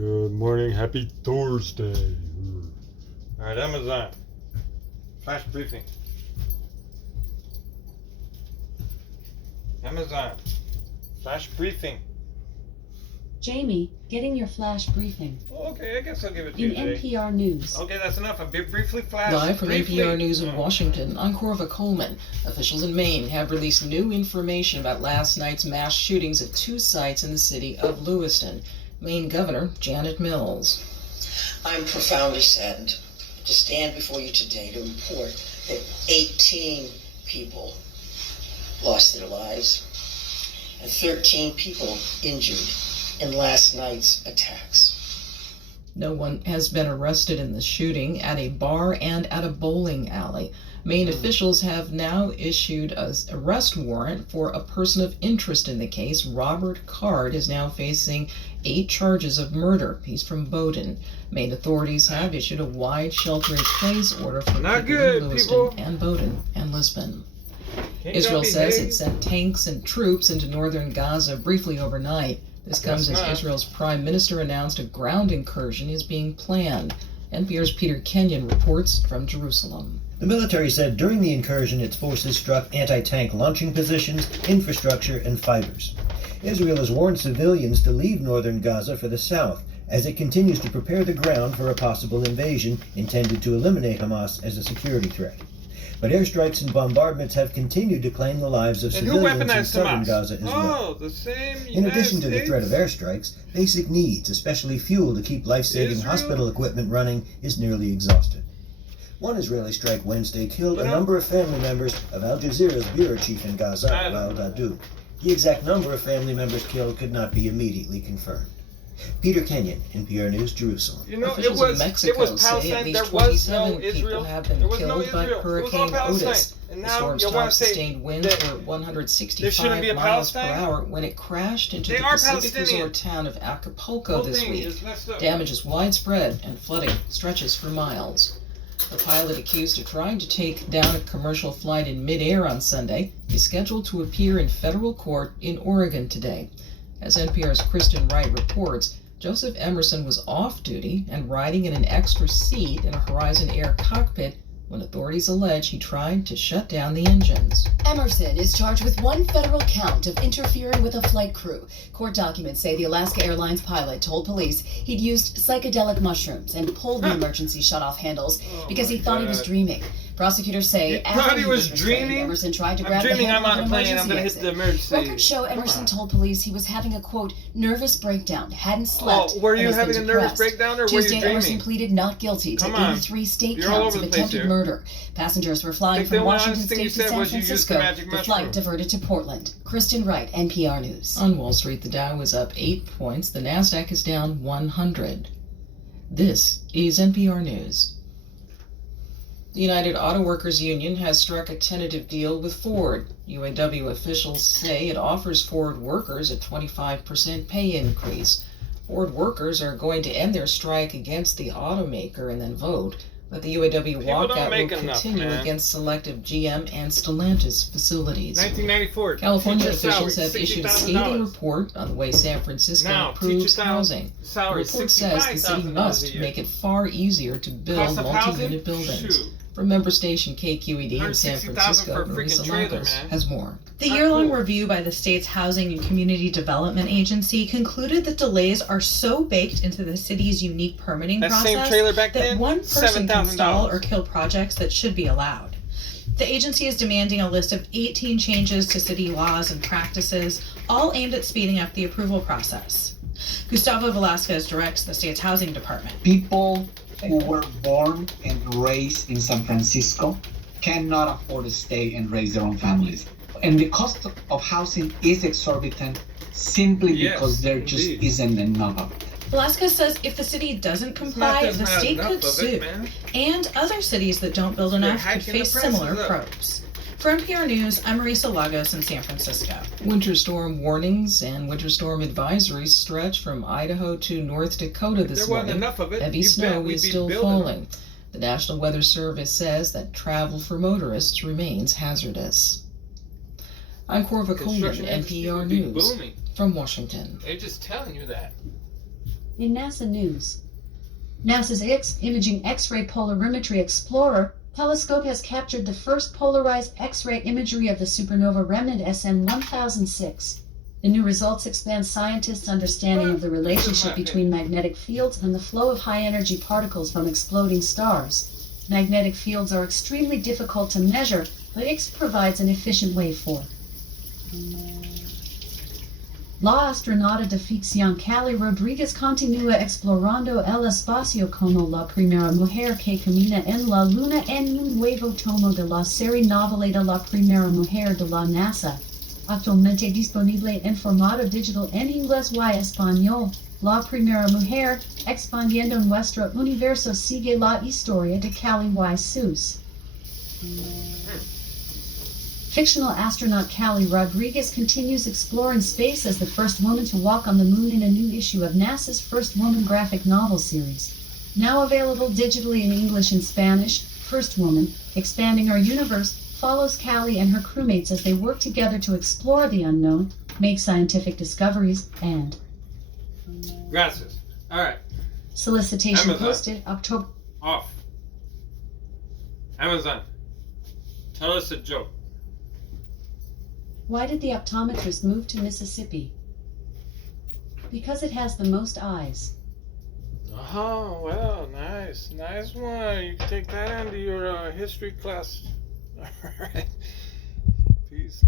Good morning. Happy Thursday. All right, Amazon. Flash briefing. Amazon. Flash briefing. Jamie, getting your flash briefing. Okay, I guess I'll give it to you In today. NPR News. Okay, that's enough. I'll briefly flash. Live from briefly. NPR News in Washington, I'm Corva Coleman. Officials in Maine have released new information about last night's mass shootings at two sites in the city of Lewiston. Maine Governor Janet Mills. I'm profoundly saddened to stand before you today to report that 18 people lost their lives and 13 people injured in last night's attacks. No one has been arrested in the shooting at a bar and at a bowling alley. Maine officials have now issued an arrest warrant for a person of interest in the case. Robert Card is now facing 8 charges of murder. He's from Bowdoin. Maine authorities have issued a wide shelter-in-place order for Not people good, in Lewiston people. and Bowdoin and Lisbon. Can't Israel y'all says behave? it sent tanks and troops into northern Gaza briefly overnight. This comes That's as not. Israel's prime minister announced a ground incursion is being planned. NPR's Peter Kenyon reports from Jerusalem. The military said during the incursion its forces struck anti-tank launching positions, infrastructure, and fighters. Israel has warned civilians to leave northern Gaza for the south as it continues to prepare the ground for a possible invasion intended to eliminate Hamas as a security threat. But airstrikes and bombardments have continued to claim the lives of And who civilians in weaponized southern Hamas? Gaza as well. The same United In addition to the States? threat of airstrikes, basic needs, especially fuel to keep life-saving Israel? hospital equipment running, is nearly exhausted. One Israeli strike Wednesday killed a number of family members of Al Jazeera's bureau chief in Gaza, Wael Dahdouh. The exact number of family members killed could not be immediately confirmed. Peter Kenyon, NPR News, Jerusalem. You know, Officials it of Mexico was say Palestine. at least There was 27 no people Israel. have been There was no killed by Israel. It was all Hurricane Palestine. Otis. And The now storm's you want top to say sustained winds that were at there shouldn't 165 be a miles per Palestine? hour when it crashed into They the are Pacific Palestinian. resort town of Acapulco whole this thing week. is messed up. Damage is widespread and flooding stretches for miles. The pilot accused of trying to take down a commercial flight in midair on Sunday is scheduled to appear in federal court in Oregon today. As NPR's Kristen Wright reports, Joseph Emerson was off duty and riding in an extra seat in a Horizon Air cockpit when authorities allege he tried to shut down the engines. Emerson is charged with one federal count of interfering with a flight crew. Court documents say the Alaska Airlines pilot told police he'd used psychedelic mushrooms and pulled the emergency shutoff handles because he thought he was dreaming. Prosecutors say You thought after he he was was restrained, dreaming? Emerson tried to I'm grab the dreaming handle I'm on of a an plane and I'm emergency going to hit the exit. emergency. Records show Come Emerson on. told police he was having a, quote, nervous breakdown, hadn't slept, Oh, were and you has been having a nervous depressed. breakdown or were Tuesday, you dreaming? Emerson pleaded not guilty to Come on. 83 state You're all counts over of the place attempted here. murder. Passengers were flying think the from only Washington honest thing you State to said San was you used the Francisco. magic The mushroom. flight diverted to Portland. Kristen Wright, NPR News. On Wall Street, the Dow is up 8 points. The Nasdaq is down 100. This is NPR News. The United Auto Workers Union has struck a tentative deal with Ford. UAW officials say it offers Ford workers a 25% pay increase. Ford workers are going to end their strike against the automaker and then vote, but the UAW People don't walkout make will enough, continue man. against selective GM and Stellantis facilities. 1994. California teacher officials salary, have issued a $60,000. scathing report on the way San Francisco Now, improves teacher housing. The salary, report says the city $65,000 must a year. make it far easier to build Cost of multi-unit housing? buildings. Shoot. From member station KQED in San $160,000 Francisco, for a freaking Marisa trailer, Lagos man. has more. The Not year-long cool. review by the state's Housing and Community Development Agency concluded that delays are so baked into the city's unique permitting That process same trailer back that then, one person can stall $7,000. or kill projects that should be allowed. The agency is demanding a list of 18 changes to city laws and practices, all aimed at speeding up the approval process. Gustavo Velasquez directs the state's housing department. People who were born and raised in San Francisco cannot afford to stay and raise their own families. And the cost of housing is exorbitant simply Yes, because there just indeed. isn't enough of it. Velasquez says if the city doesn't comply, there's the not state enough could of it, sue, man. and other cities that don't build They're enough could hiking the face prices similar up. probes. For NPR News, I'm Marisa Lagos in San Francisco. Winter storm warnings and winter storm advisories stretch from Idaho to North Dakota this There wasn't morning. enough of it. Heavy You snow bet we'd is be still building falling. The National Weather Service says that travel for motorists remains hazardous. I'm Corva Coleman, Construction industry NPR would be News, booming. from Washington. They're just telling you that. In NASA news, NASA's Imaging X-ray Polarimetry Explorer telescope has captured the first polarized X-ray imagery of the supernova remnant SN 1006. The new results expand scientists' understanding of the relationship between magnetic fields and the flow of high-energy particles from exploding stars. Magnetic fields are extremely difficult to measure, but X provides an efficient way for. La astronauta de ficción Cali Rodríguez continúa explorando el espacio como la primera mujer que camina en la luna en un nuevo tomo de la serie novelada La primera mujer de la NASA. Actualmente disponible en formato digital en inglés y español. La primera mujer, expandiendo nuestro universo, sigue la historia de Cali y sus. Fictional astronaut Cali Rodriguez continues exploring space as the first woman to walk on the moon in a new issue of NASA's First Woman graphic novel series. Now available digitally in English and Spanish, First Woman, Expanding Our Universe, follows Cali and her crewmates as they work together to explore the unknown, make scientific discoveries, and... Gracias. Alright. Solicitation Amazon. posted October... Off. Amazon. Tell us a joke. Why did the optometrist move to Mississippi? Because it has the most eyes. Oh, well, nice. Nice one. You can take that into your history class. All right. Peace.